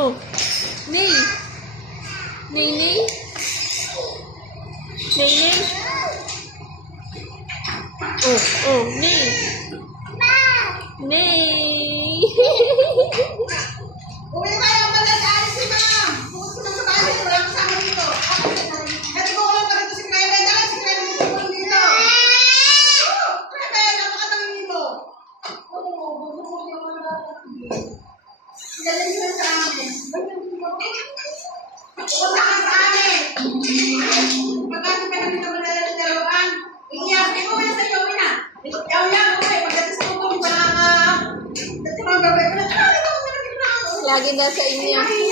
Oh. Nay. Nay, nay. Nay, nay. Oh, oh, nay. Nay. Uwi tayo magandaan si ma'am. Bukod ko lang sa bahay, wala kasama dito. Kasi ko lang talaga si Krebe. Dala si Krebe dito dito. Krebe, napakatangin mo. Galing sila sa amin. Punta ka sa amin. Pagkati ka na dito malalaroan. Iiyak. Ikaw na sa iyo, Wina. Ikaw yan, okay. Pagkati sa kong dati mga gabay ko na. Lagi na sa inyo.